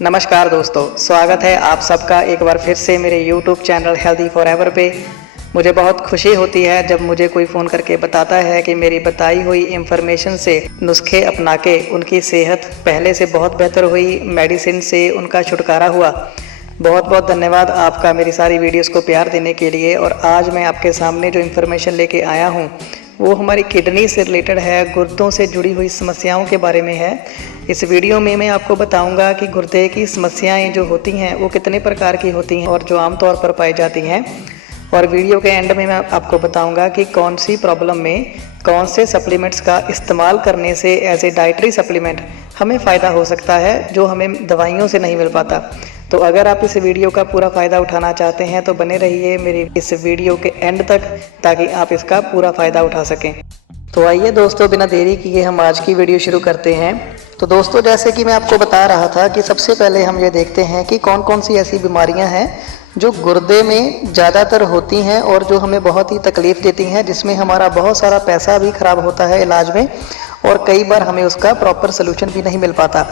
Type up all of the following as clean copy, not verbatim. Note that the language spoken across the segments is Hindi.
नमस्कार दोस्तों, स्वागत है आप सबका एक बार फिर से मेरे YouTube चैनल हेल्दी फॉरएवर पे। मुझे बहुत खुशी होती है जब मुझे कोई फ़ोन करके बताता है कि मेरी बताई हुई इन्फॉर्मेशन से नुस्खे अपना के उनकी सेहत पहले से बहुत बेहतर हुई, मेडिसिन से उनका छुटकारा हुआ। बहुत बहुत धन्यवाद आपका मेरी सारी वीडियोस को प्यार देने के लिए। और आज मैं आपके सामने जो इन्फॉर्मेशन लेके आया हूँ वो हमारी किडनी से रिलेटेड है, गुर्दों से जुड़ी हुई समस्याओं के बारे में है। इस वीडियो में मैं आपको बताऊंगा कि गुर्दे की समस्याएं जो होती हैं वो कितने प्रकार की होती हैं और जो आमतौर पर पाई जाती हैं। और वीडियो के एंड में मैं आपको बताऊंगा कि कौन सी प्रॉब्लम में कौन से सप्लीमेंट्स का इस्तेमाल करने से एज ए डाइटरी सप्लीमेंट हमें फ़ायदा हो सकता है जो हमें दवाइयों से नहीं मिल पाता। तो अगर आप इस वीडियो का पूरा फ़ायदा उठाना चाहते हैं तो बने रहिए मेरी इस वीडियो के एंड तक ताकि आप इसका पूरा फ़ायदा उठा सकें। तो आइए दोस्तों, बिना देरी किए हम आज की वीडियो शुरू करते हैं। तो दोस्तों, जैसे कि मैं आपको बता रहा था कि सबसे पहले हम ये देखते हैं कि कौन कौन सी ऐसी बीमारियां हैं जो गुर्दे में ज़्यादातर होती हैं और जो हमें बहुत ही तकलीफ़ देती हैं, जिसमें हमारा बहुत सारा पैसा भी ख़राब होता है इलाज में और कई बार हमें उसका प्रॉपर सलूशन भी नहीं मिल पाता।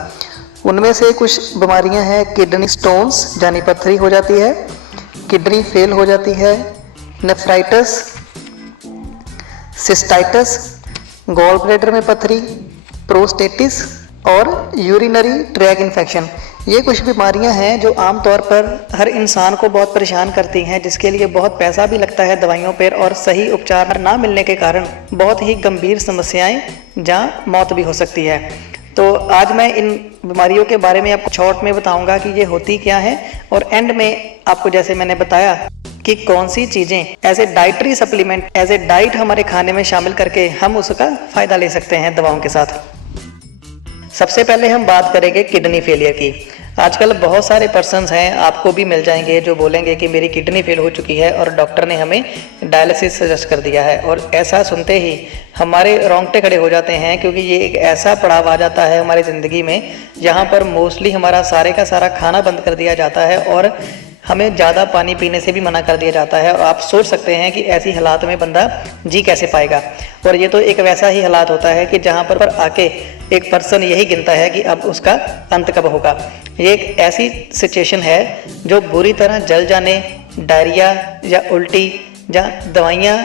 उनमें से कुछ बीमारियां हैं किडनी स्टोन्स यानी पत्थरी हो जाती है, किडनी फेल हो जाती है, नेफ्राइटिस, सिस्टाइटिस, गॉल ब्लैडर में पत्थरी, प्रोस्टेटिस और यूरिनरी ट्रैक इन्फेक्शन। ये कुछ बीमारियां हैं जो आमतौर पर हर इंसान को बहुत परेशान करती हैं, जिसके लिए बहुत पैसा भी लगता है दवाइयों पर और सही उपचार ना मिलने के कारण बहुत ही गंभीर समस्याएं जहाँ मौत भी हो सकती है। तो आज मैं इन बीमारियों के बारे में आपको शॉर्ट में बताऊंगा कि ये होती क्या है और एंड में आपको जैसे मैंने बताया कि कौन सी चीज़ें as a dietary supplement as a diet हमारे खाने में शामिल करके हम उसका फ़ायदा ले सकते हैं दवाओं के साथ। सबसे पहले हम बात करेंगे किडनी फेलियर की। आजकल बहुत सारे पर्सन्स हैं, आपको भी मिल जाएंगे, जो बोलेंगे कि मेरी किडनी फेल हो चुकी है और डॉक्टर ने हमें डायलिसिस सजेस्ट कर दिया है। और ऐसा सुनते ही हमारे रोंगटे खड़े हो जाते हैं, क्योंकि ये एक ऐसा पड़ाव आ जाता है हमारी ज़िंदगी में जहाँ पर मोस्टली हमारा सारे का सारा खाना बंद कर दिया जाता है और हमें ज़्यादा पानी पीने से भी मना कर दिया जाता है। और आप सोच सकते हैं कि ऐसी हालात में बंदा जी कैसे पाएगा। और ये तो एक वैसा ही हालात होता है कि जहाँ पर आके एक पर्सन यही गिनता है कि अब उसका अंत कब होगा। ये एक ऐसी सिचुएशन है जो बुरी तरह जल जाने, डायरिया या उल्टी या दवाइयाँ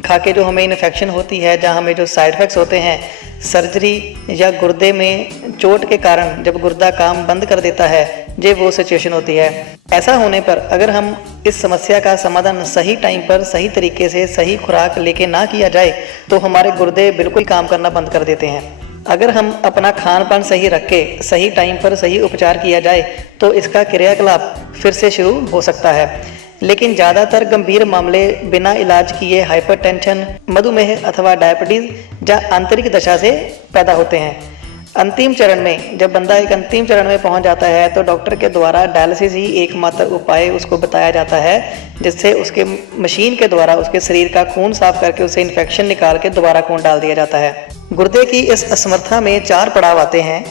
खा के जो हमें इन्फेक्शन होती है, जहाँ हमें जो साइड इफ़ेक्ट्स होते हैं, सर्जरी या गुर्दे में चोट के कारण जब गुर्दा काम बंद कर देता है, ये वो सिचुएशन होती है। ऐसा होने पर अगर हम इस समस्या का समाधान सही टाइम पर सही तरीके से सही खुराक लेके ना किया जाए तो हमारे गुर्दे बिल्कुल काम करना बंद कर देते हैं। अगर हम अपना खान पान सही रख के सही टाइम पर सही उपचार किया जाए तो इसका क्रियाकलाप फिर से शुरू हो सकता है। लेकिन ज़्यादातर गंभीर मामले बिना इलाज किए हाइपरटेंशन, मधुमेह अथवा डायबिटीज़ या आंतरिक दशा से पैदा होते हैं। अंतिम चरण में जब बंदा एक अंतिम चरण में पहुंच जाता है तो डॉक्टर के द्वारा डायलिसिस ही एकमात्र उपाय उसको बताया जाता है, जिससे उसके मशीन के द्वारा उसके शरीर का खून साफ करके उसे इन्फेक्शन निकाल के दोबारा खून डाल दिया जाता है। गुर्दे की इस असमर्थता में 4 पड़ाव आते हैं,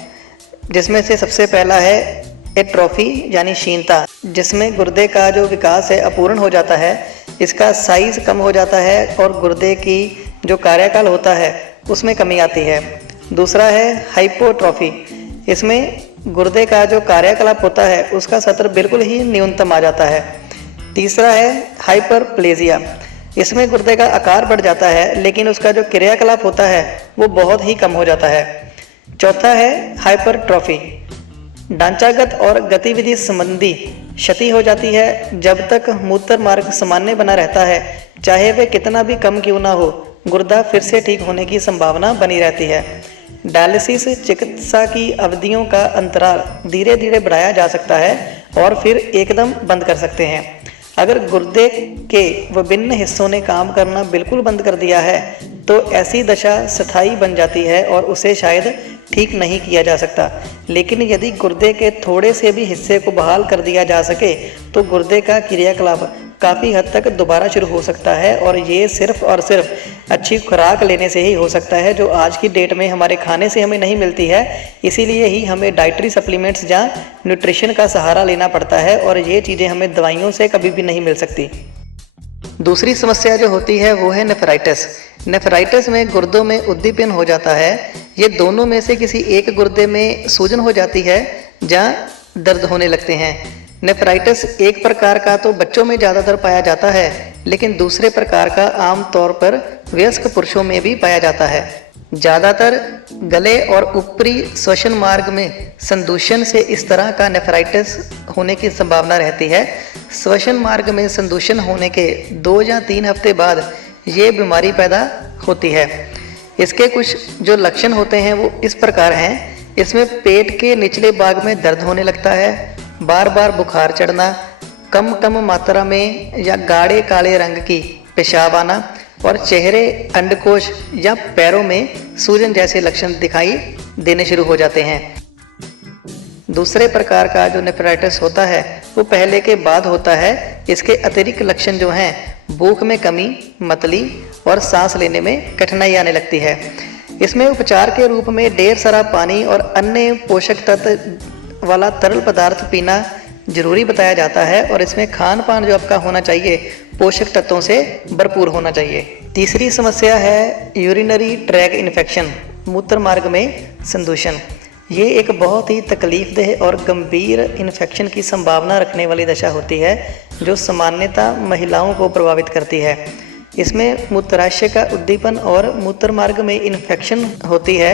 जिसमें से सबसे पहला है एट्रोफी यानी क्षीणता, जिसमें गुर्दे का जो विकास है अपूर्ण हो जाता है, इसका साइज कम हो जाता है और गुर्दे की जो कार्यकाल होता है उसमें कमी आती है। दूसरा है हाइपोट्रोफी, इसमें गुर्दे का जो कार्यकलाप होता है उसका स्तर बिल्कुल ही न्यूनतम आ जाता है। तीसरा है हाइपरप्लेजिया, इसमें गुर्दे का आकार बढ़ जाता है लेकिन उसका जो क्रियाकलाप होता है वो बहुत ही कम हो जाता है। चौथा है हाइपरट्रॉफी, ढांचागत और गतिविधि संबंधी क्षति हो जाती है। जब तक मूत्र मार्ग सामान्य बना रहता है, चाहे वे कितना भी कम क्यों ना हो, गुर्दा फिर से ठीक होने की संभावना बनी रहती है। डायलिसिस चिकित्सा की अवधियों का अंतराल धीरे धीरे बढ़ाया जा सकता है और फिर एकदम बंद कर सकते हैं। अगर गुर्दे के विभिन्न हिस्सों ने काम करना बिल्कुल बंद कर दिया है तो ऐसी दशा स्थायी बन जाती है और उसे शायद ठीक नहीं किया जा सकता। लेकिन यदि गुर्दे के थोड़े से भी हिस्से को बहाल कर दिया जा सके तो गुर्दे का क्रियाकलाप काफ़ी हद तक दोबारा शुरू हो सकता है। और ये सिर्फ और सिर्फ अच्छी खुराक लेने से ही हो सकता है, जो आज की डेट में हमारे खाने से हमें नहीं मिलती है। इसीलिए ही हमें डाइटरी सप्लीमेंट्स या न्यूट्रिशन का सहारा लेना पड़ता है और ये चीज़ें हमें दवाइयों से कभी भी नहीं मिल सकती। दूसरी समस्या जो होती है वो है नेफ्राइटिस। नेफ्राइटिस में गुर्दों में उद्दीपन हो जाता है। ये दोनों में से किसी एक गुर्दे में सूजन हो जाती है, जहाँ दर्द होने लगते हैं। नेफ्राइटिस एक प्रकार का तो बच्चों में ज़्यादातर पाया जाता है, लेकिन दूसरे प्रकार का आमतौर पर वयस्क पुरुषों में भी पाया जाता है। ज़्यादातर गले और ऊपरी श्वसन मार्ग में संदूषण से इस तरह का नेफ्राइटिस होने की संभावना रहती है। श्वसन मार्ग में संदूषण होने के 2 या 3 हफ्ते बाद ये बीमारी पैदा होती है। इसके कुछ जो लक्षण होते हैं वो इस प्रकार हैं। इसमें पेट के निचले भाग में दर्द होने लगता है, बार बार बुखार चढ़ना, कम मात्रा में या गाढ़े काले रंग की पेशाब आना और चेहरे, अंडकोश या पैरों में सूजन जैसे लक्षण दिखाई देने शुरू हो जाते हैं। दूसरे प्रकार का जो नेफ्राइटिस होता है वो पहले के बाद होता है। इसके अतिरिक्त लक्षण जो हैं, भूख में कमी, मतली और सांस लेने में कठिनाई आने लगती है। इसमें उपचार के रूप में ढेर सारा पानी और अन्य पोषक तत्व वाला तरल पदार्थ पीना जरूरी बताया जाता है और इसमें खान पान जो आपका होना चाहिए पोषक तत्वों से भरपूर होना चाहिए। तीसरी समस्या है यूरिनरी ट्रैक इन्फेक्शन, मूत्र मार्ग में संदूषण। ये एक बहुत ही तकलीफदेह और गंभीर इन्फेक्शन की संभावना रखने वाली दशा होती है जो सामान्यतः महिलाओं को प्रभावित करती है। इसमें मूत्राशय का उद्दीपन और मूत्र मार्ग में इन्फेक्शन होती है।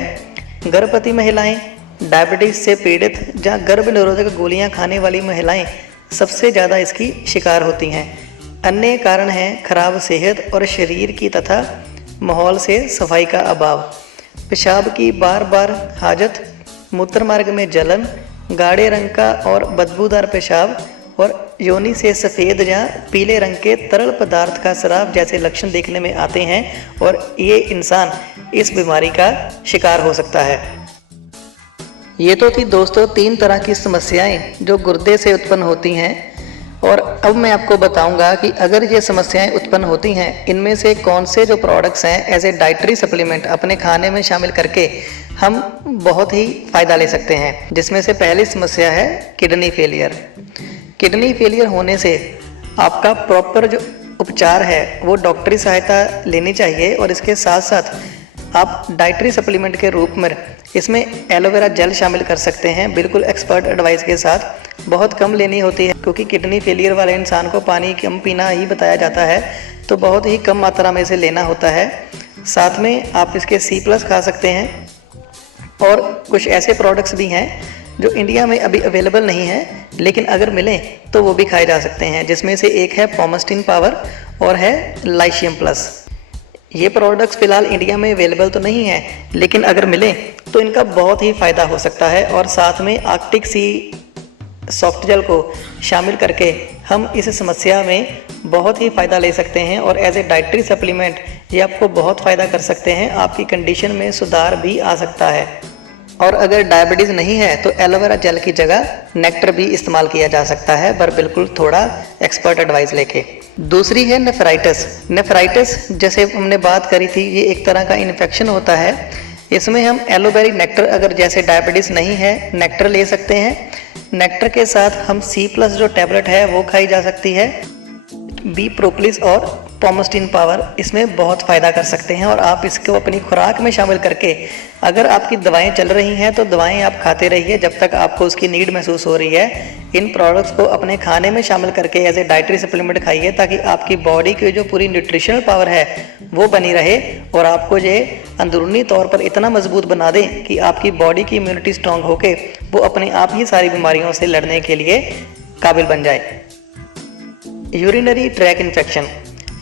गर्भवती महिलाएं, डायबिटीज से पीड़ित या गर्भ निरोधक गोलियां खाने वाली महिलाएं सबसे ज़्यादा इसकी शिकार होती हैं। अन्य कारण हैं खराब सेहत और शरीर की तथा माहौल से सफाई का अभाव, पेशाब की बार बार हाजत, मूत्र मार्ग में जलन, गाढ़े रंग का और बदबूदार पेशाब और योनि से सफ़ेद या पीले रंग के तरल पदार्थ का स्राव जैसे लक्षण देखने में आते हैं और ये इंसान इस बीमारी का शिकार हो सकता है। ये तो थी दोस्तों 3 तरह की समस्याएं जो गुर्दे से उत्पन्न होती हैं और अब मैं आपको बताऊंगा कि अगर ये समस्याएं उत्पन्न होती हैं इनमें से कौन से जो प्रोडक्ट्स हैं एज ए डाइटरी सप्लीमेंट अपने खाने में शामिल करके हम बहुत ही फ़ायदा ले सकते हैं। जिसमें से पहली समस्या है किडनी फेलियर। किडनी फेलियर होने से आपका प्रॉपर जो उपचार है वो डॉक्टरी सहायता लेनी चाहिए और इसके साथ साथ आप डाइटरी सप्लीमेंट के रूप में इसमें एलोवेरा जेल शामिल कर सकते हैं, बिल्कुल एक्सपर्ट एडवाइस के साथ। बहुत कम लेनी होती है क्योंकि किडनी फेलियर वाले इंसान को पानी कम पीना ही बताया जाता है, तो बहुत ही कम मात्रा में इसे लेना होता है। साथ में आप इसके C+ खा सकते हैं और कुछ ऐसे प्रोडक्ट्स भी हैं जो इंडिया में अभी अवेलेबल नहीं है लेकिन अगर मिलें तो वो भी खाए जा सकते हैं, जिसमें से एक है पोमस्टिन पावर और है लाइशियम प्लस। ये प्रोडक्ट्स फ़िलहाल इंडिया में अवेलेबल तो नहीं है लेकिन अगर मिलें तो इनका बहुत ही फ़ायदा हो सकता है और साथ में आर्कटिक सी सॉफ्ट जेल को शामिल करके हम इस समस्या में बहुत ही फ़ायदा ले सकते हैं और एज ए डाइटरी सप्लीमेंट ये आपको बहुत फ़ायदा कर सकते हैं। आपकी कंडीशन में सुधार भी आ सकता है। और अगर डायबिटीज़ नहीं है तो एलोवेरा जेल की जगह नेक्टर भी इस्तेमाल किया जा सकता है, पर बिल्कुल थोड़ा एक्सपर्ट एडवाइस लेके। दूसरी है नेफ्राइटिस। नेफ्राइटिस जैसे हमने बात करी थी ये एक तरह का इन्फेक्शन होता है। इसमें हम एलोवेरी नेक्टर, अगर जैसे डायबिटीज़ नहीं है नेक्टर ले सकते हैं। नेक्टर के साथ हम C+ जो टैबलेट है वो खाई जा सकती है। बी प्रोपोलिस और पोमस्टिन पावर इसमें बहुत फ़ायदा कर सकते हैं और आप इसको अपनी खुराक में शामिल करके अगर आपकी दवाएं चल रही हैं तो दवाएं आप खाते रहिए जब तक आपको उसकी नीड महसूस हो रही है। इन प्रोडक्ट्स को अपने खाने में शामिल करके एज ए डाइटरी सप्लीमेंट खाइए ताकि आपकी बॉडी की जो पूरी न्यूट्रिशनल पावर है वो बनी रहे और आपको ये अंदरूनी तौर पर इतना मजबूत बना दें कि आपकी बॉडी की इम्यूनिटी स्ट्रॉन्ग होके वो अपने आप ही सारी बीमारियों से लड़ने के लिए काबिल बन जाए। यूरिनरी ट्रैक इन्फेक्शन,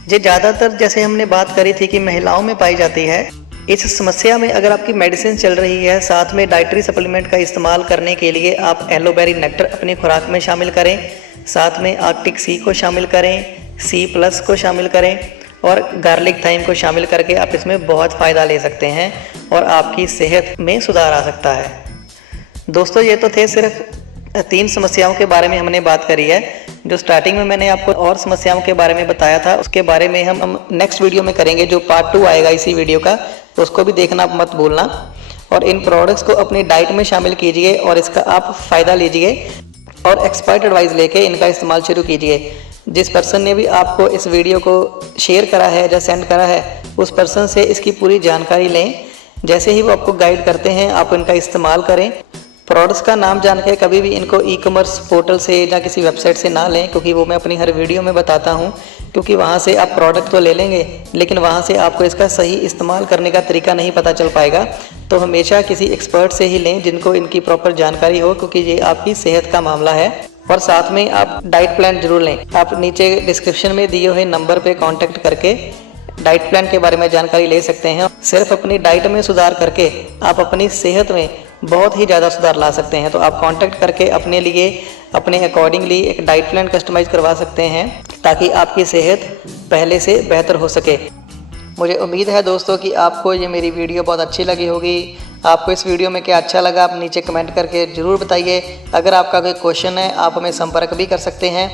ये ज़्यादातर जैसे हमने बात करी थी कि महिलाओं में पाई जाती है। इस समस्या में अगर आपकी मेडिसिन चल रही है साथ में डाइटरी सप्लीमेंट का इस्तेमाल करने के लिए आप एलोवेरी नेक्टर अपनी खुराक में शामिल करें, साथ में आर्कटिक सी को शामिल करें, C+ को शामिल करें और गार्लिक थाइम को शामिल करके आप इसमें बहुत फ़ायदा ले सकते हैं और आपकी सेहत में सुधार आ सकता है। दोस्तों ये तो थे सिर्फ 3 समस्याओं के बारे में हमने बात करी है। जो स्टार्टिंग में मैंने आपको और समस्याओं के बारे में बताया था उसके बारे में हम नेक्स्ट वीडियो में करेंगे, जो पार्ट 2 आएगा इसी वीडियो का, तो उसको भी देखना मत भूलना। और इन प्रोडक्ट्स को अपनी डाइट में शामिल कीजिए और इसका आप फ़ायदा लीजिए और एक्सपर्ट एडवाइस लेके इनका इस्तेमाल शुरू कीजिए। जिस पर्सन ने भी आपको इस वीडियो को शेयर करा है या सेंड करा है उस पर्सन से इसकी पूरी जानकारी लें। जैसे ही वो आपको गाइड करते हैं आप इनका इस्तेमाल करें प्रोडक्ट्स का नाम जान के कभी भी इनको ई कॉमर्स पोर्टल से या किसी वेबसाइट से ना लें, क्योंकि वो मैं अपनी हर वीडियो में बताता हूँ। क्योंकि वहाँ से आप प्रोडक्ट तो ले लेंगे, लेकिन वहाँ से आपको इसका सही इस्तेमाल करने का तरीका नहीं पता चल पाएगा। तो हमेशा किसी एक्सपर्ट से ही लें जिनको इनकी प्रॉपर जानकारी हो, क्योंकि ये आपकी सेहत का मामला है। और साथ में आप डाइट प्लान जरूर लें। आप नीचे डिस्क्रिप्शन में दिए हुए नंबर पर कॉन्टैक्ट करके डाइट प्लान के बारे में जानकारी ले सकते हैं। सिर्फ अपनी डाइट में सुधार करके आप अपनी सेहत में बहुत ही ज़्यादा सुधार ला सकते हैं। तो आप कांटेक्ट करके अपने लिए अपने अकॉर्डिंगली एक डाइट प्लान कस्टमाइज़ करवा सकते हैं, ताकि आपकी सेहत पहले से बेहतर हो सके। मुझे उम्मीद है दोस्तों कि आपको ये मेरी वीडियो बहुत अच्छी लगी होगी। आपको इस वीडियो में क्या अच्छा लगा, आप नीचे कमेंट करके ज़रूर बताइए। अगर आपका कोई क्वेश्चन है आप हमें संपर्क भी कर सकते हैं।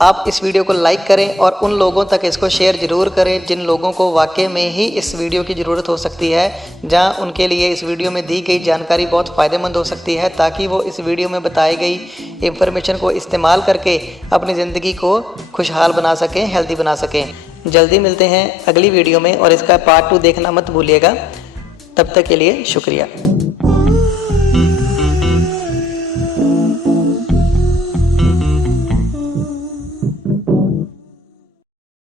आप इस वीडियो को लाइक करें और उन लोगों तक इसको शेयर ज़रूर करें जिन लोगों को वाकई में ही इस वीडियो की ज़रूरत हो सकती है, जहां उनके लिए इस वीडियो में दी गई जानकारी बहुत फ़ायदेमंद हो सकती है, ताकि वो इस वीडियो में बताई गई इंफॉर्मेशन को इस्तेमाल करके अपनी ज़िंदगी को खुशहाल बना सकें, हेल्दी बना सकें। जल्दी मिलते हैं अगली वीडियो में और इसका पार्ट 2 देखना मत भूलिएगा। तब तक के लिए शुक्रिया।